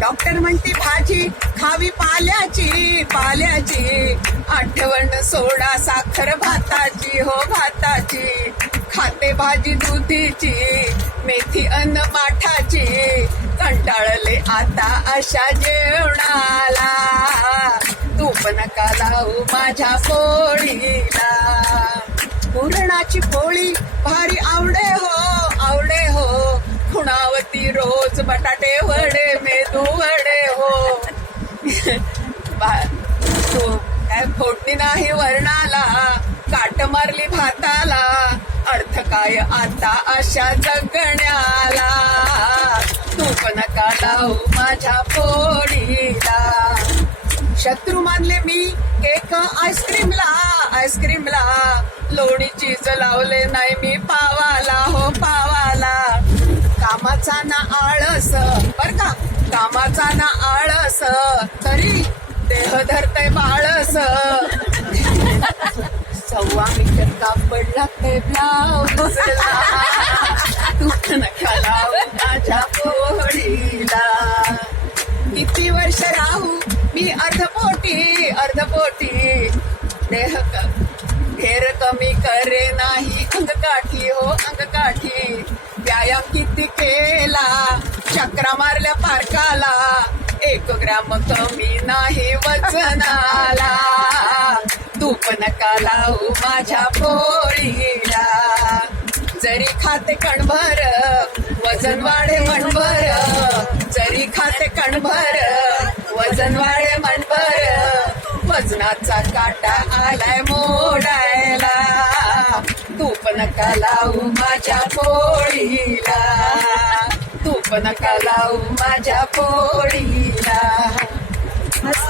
Doctor म्हणते भाजी खावी पाल्याची पाल्याची, आठवण सोडा साखर भाताची हो भाताची, खाते भाजी दुधीची मेथी अन्न माठाची, कंटाळले आता अशा जेवणाला, तूप नका लावू माझ्या पोळीला, पुरणाची पोळी भारी आवडे हो, खुणावती रोज बटाटे वडे मेदू वडे हो, तू काय फोडणी नाही वर्णाला, काट मारली भाताला, अर्थ काय आता अशा जगण्याला, तूप नका लावू माझ्या पोळीला, शत्रू मानले मी केक आईस्क्रीमला, लोणी चीज लावले नाही मी पावाला हो पावाला, कामाचा ना आळस बर का, कामाचा ना आळस, तरी देह धरतय बाळस, 1.25 मीटर कापड लागते ब्लाऊजला, तूप नका लावू माझ्या पोळीला, किती वर्ष राहू मी अर्धपोटी, देह घेर कमी करे नाही अंगकाठी हो अंगकाठी, व्यायाम किती केला चक्रा मारल्या पारकाला, 1 ग्रॅम कमी नाही वजनाला, तूप नका लावू माझ्या पोळीला, जरी खाते कणभर वजन वाढे मनभर, जरी खाते कणभर वजन वाढे मनभर, वजनाचा काटा आलाय मोडायला, तूप नका लावू माझ्या पोळीला, तूप नका लावू माझ्या पोळीला.